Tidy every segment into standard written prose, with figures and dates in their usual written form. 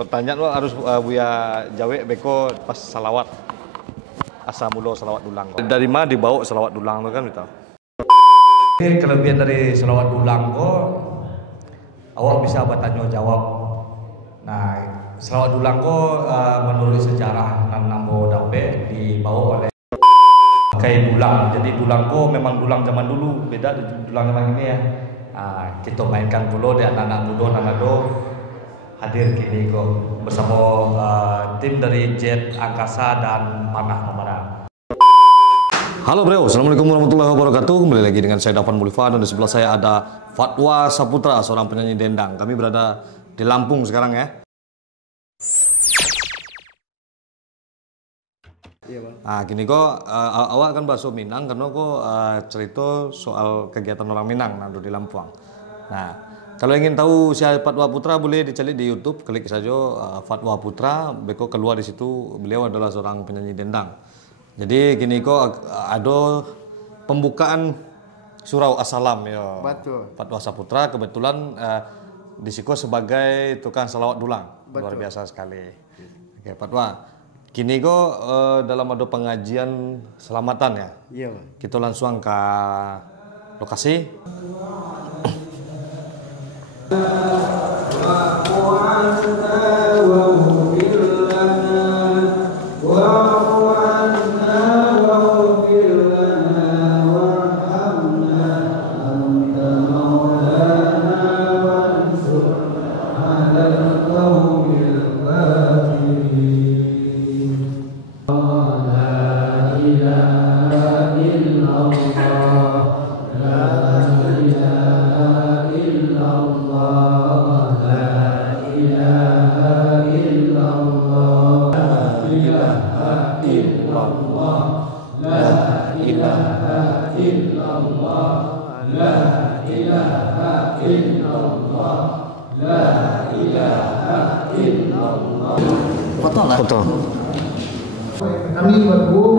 pertanyaan lo harus Buya Jawe beko pas salawat. Asa mulo salawat dulang. Dari mana dibawa salawat dulang lo kan kita. Kelebihan dari salawat dulang ko awak bisa bertanya jawab. Nah, salawat dulang ko menurut sejarah nan nambo dambe dibawa oleh kayak dulang. Jadi dulang ko memang dulang zaman dulu, beda dengan dulang zaman ini ya. Kita mainkan dulu di anak-anak muda nanado hadir kini kok bersama tim dari Jet Angkasa dan Panah Memara. Halo bro, assalamualaikum warahmatullahi wabarakatuh. Kembali lagi dengan saya Dafan Mulifa dan di sebelah saya ada Fatwa Saputra, seorang penyanyi dendang. Kami berada di Lampung sekarang ya. Iya, Bang. Nah, gini kok awak kan bahasa Minang karena kok cerita soal kegiatan orang Minang nanti di Lampung. Nah, kalau ingin tahu siapa Fatwa Putra boleh dicari di YouTube, klik saja Fatwa Putra, beko keluar di situ. Beliau adalah seorang penyanyi dendang. Jadi gini kok ada pembukaan surau Assalam ya. Betul. Fatwa Saputra kebetulan disiko sebagai tukang salawat dulang. Betul. Luar biasa sekali. Oke, Fatwa. Kini kok dalam ada pengajian selamatan ya. Iya, Bang. Kita langsung ke lokasi. Foto. Kami berdua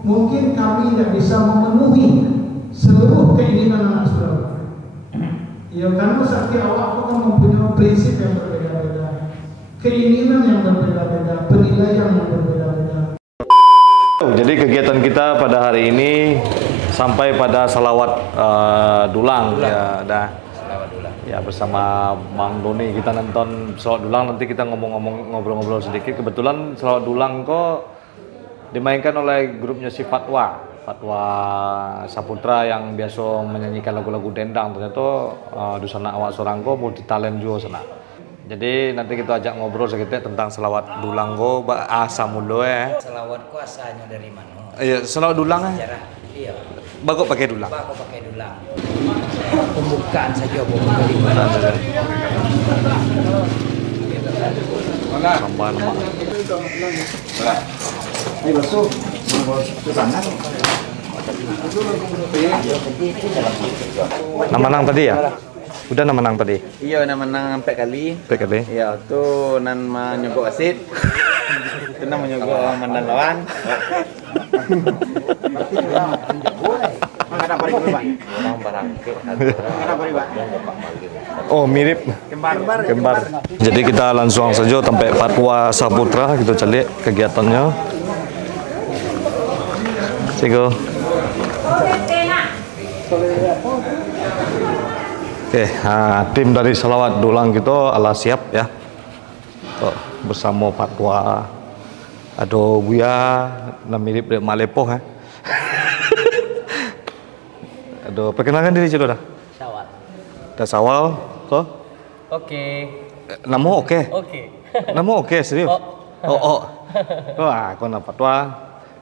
mungkin kami tidak bisa memenuhi seluruh keinginan anak saudara. Ya karena sakit awak kan mempunyai prinsip yang berbeda-beda, keinginan yang berbeda-beda, penilaian yang berbeda-beda. Jadi kegiatan kita pada hari ini sampai pada salawat dulang. Ya, dah. Ya bersama Bang Doni kita nonton salawat dulang, nanti kita ngobrol-ngobrol sedikit. Kebetulan salawat dulang kok dimainkan oleh grupnya si Fatwa Saputra yang biasa menyanyikan lagu-lagu dendang. Ternyata dusana awak sorang kok multi talent juga sana. Jadi nanti kita ajak ngobrol sedikit tentang salawat dulang kok asa mulo ya. Salawat kok asalnya dari mana? Iya, salawat dulang ya. Iya. Bagus pakai dulang. Bagus pakai dulang. Pembukaan saja bukan dari mana. Tambah nama. Ini besok ke sana. Nama nang tadi ya? Udah nama nang tadi? Iya, nama nang 4 kali. 4 kali. Iya, tuh nan menyogok wasit. Itu nan menyogok mandan lawan. Oh mirip kembar. Jadi kita langsung saja sampai Fatwa Saputra, kita cari kegiatannya. Sigo. Oke, tim dari salawat dulang kita ala siap ya. Bersama Fatwa. Ada Buya, nah mirip dengan Malepoh ya. Aduh, perkenalkan diri dulu dah. Syawal. Dah Sawal, kok? Oke. Nama oke. Oke. Nama oke, serius. Oh. Wah, kau nampak tua.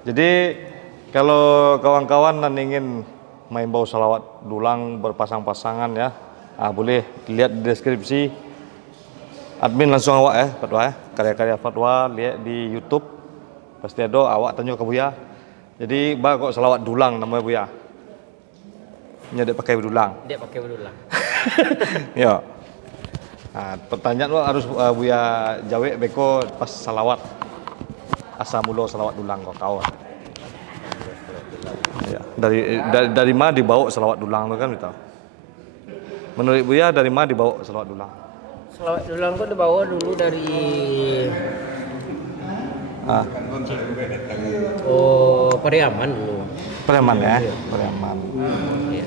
Jadi kalau kawan-kawan nan ingin main bau salawat dulang berpasang-pasangan ya, boleh lihat di deskripsi. Admin langsung awak ya, Fatwa ya. Karya-karya Fatwa lihat di YouTube. Pasti ada awak tanya ke Buya. Jadi kok salawat dulang namanya Buya. Dia pakai dulang. Dia pakai dulang. Ya. Nah, pertanyaan lo harus Buya Jawe beko pas salawat. Asa mulo salawat dulang kok kau. Ya. Dari mana dibawa salawat dulang lo kan kita. Menurut Buya dari mana dibawa salawat dulang? Selawat dulang kok dibawa dulu dari Pariaman dulu. Pariaman ya, Pariaman. Iya.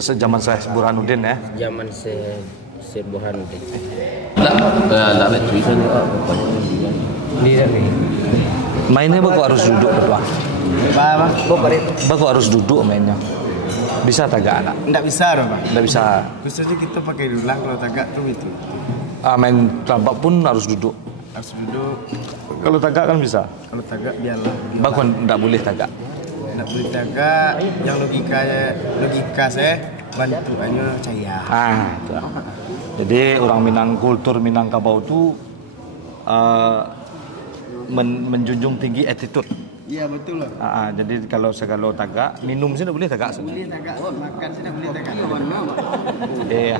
Sejaman saya Burhanuddin ya. Zaman Syekh Burhanuddin. Enggak tulisan Tidak nih. Mainnya kok harus duduk berdua. Kok harus duduk mainnya. Bisa tagak anak? Enggak bisa dong, Pak. Enggak bisa. Khususnya kita pakai dulang kalau tagak tuh itu. Main tambak pun harus duduk. Harus duduk. Kalau tagak kan bisa. Kalau tagak biarlah. Bakon enggak boleh tagak. Enggak boleh tagak. Yang logika saya bantuannya cahaya. Itu. Jadi orang kultur Minangkabau itu menjunjung tinggi attitude. Iya betul loh. Jadi kalau tagak, minum sih tidak boleh tagak. Boleh tagak, makan sih tidak boleh tagak.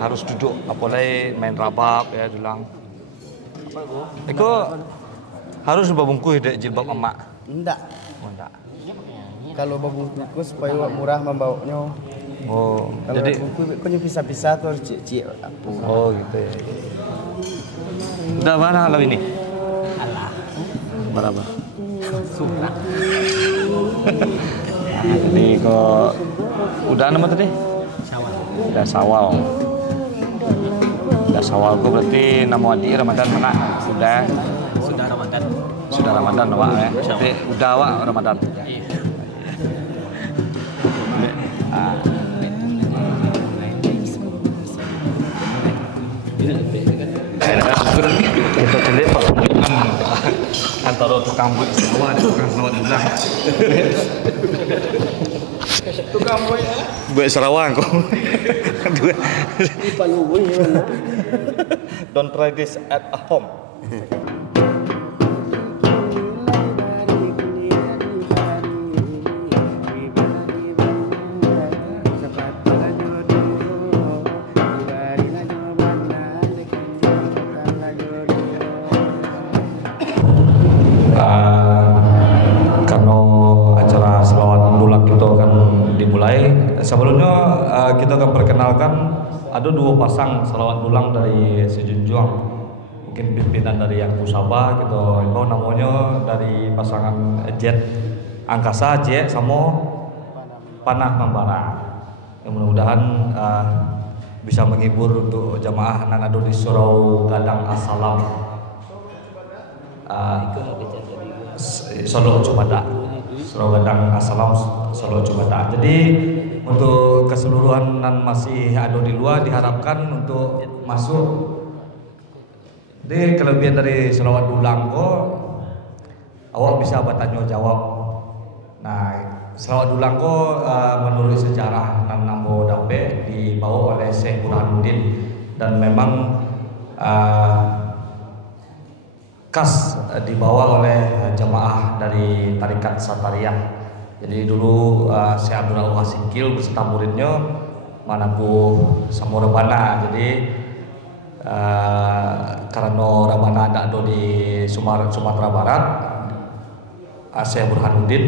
Harus duduk, apalagi main rabab ya dulang. Eko harus babungkuh dek jilbab emak. Enggak. Enggak. Kalau babungkuh supaya murah membawanya. Kalau jadi babungkuh pisah-pisah tuh harus cik apa. Gitu ya. Udah mana halau ini? Alah. Berapa? Sumpah. Jadi kok udah nama tadi? Sawal. Udah sawal. Udah sawal kok berarti nama di Ramadan mana? Sudah Ramadan. Sudah Ramadan Wak ya. Jadi udah Wak Ramadan. Iya. Kita cendek pertemuan antara tukang buik sawah dan tukang selawat dulang. Tukang boy. Buik Sarawak kok. Don't try this at home. Karena acara selawat dulang kita akan dimulai. Sebelumnya kita akan perkenalkan ada dua pasang selawat dulang dari Sejunjuang. Mungkin pimpinan dari Yang Pusaba kita itu namanya dari pasangan Jet Angkasa Jet sama Panah Membara. Yang mudah-mudahan bisa menghibur untuk jamaah Nanado di Surau Gadang Assalam. Solo Cumada, Surau Gadang Assalam, Solo Cumada. Jadi untuk keseluruhan yang masih ada di luar diharapkan untuk masuk. Jadi kelebihan dari selawat dulang kok awak bisa bertanya jawab. Nah, selawat dulang kok menurut sejarah nan namo dape dibawa oleh Syekh Burhanuddin dan memang khas dibawa oleh jamaah dari Tarikat Satariyah. Jadi dulu Syekh Abdul Wasikil beserta muridnya Manaku sama Rebana. Jadi karena Rebana ada di Sumatera Barat, Syekh Burhanuddin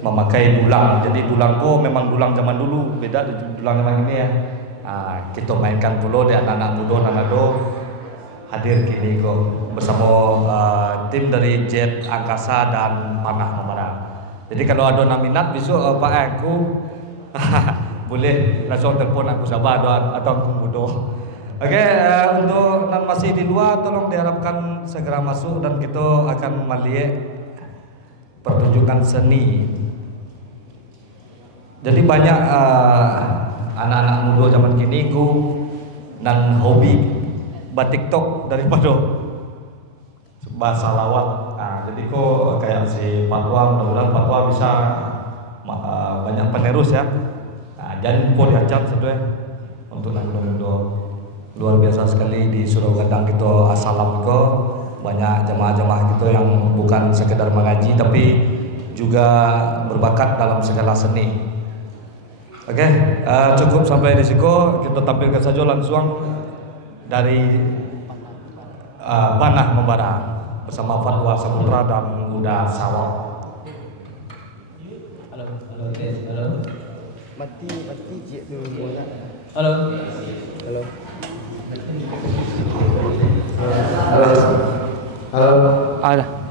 memakai dulang. Jadi dulangku memang dulang zaman dulu, beda dengan dulang zaman ini ya. Kita mainkan pula di anak-anak muda Nanado hadir kini kok bersama tim dari Jet Angkasa dan Panah Membara. Jadi kalau ada minat besok Pak aku boleh langsung telepon aku sabar atau aku mudo. Oke, untuk yang masih di luar tolong diharapkan segera masuk dan kita akan melihat pertunjukan seni. Jadi banyak anak-anak muda zaman kini dan hobi TikTok daripada bahasa lawat. Jadi kok kayak si Patwa, mudah-mudahan Patwa bisa banyak penerus ya. Jangan kok diajak sebenarnya untuk muda-muda luar biasa sekali di Surau Gadang kita Assalam kok banyak jemaah-jemaah kita yang bukan sekedar mengaji tapi juga berbakat dalam segala seni. Oke, cukup sampai di situ. Kita tampilkan saja langsung dari Panah Membara bersama Fatwa Saputra dan Uda Sawal. Halo, halo. Mati cik tu. Halo. Halo. Halo. Halo. Ada.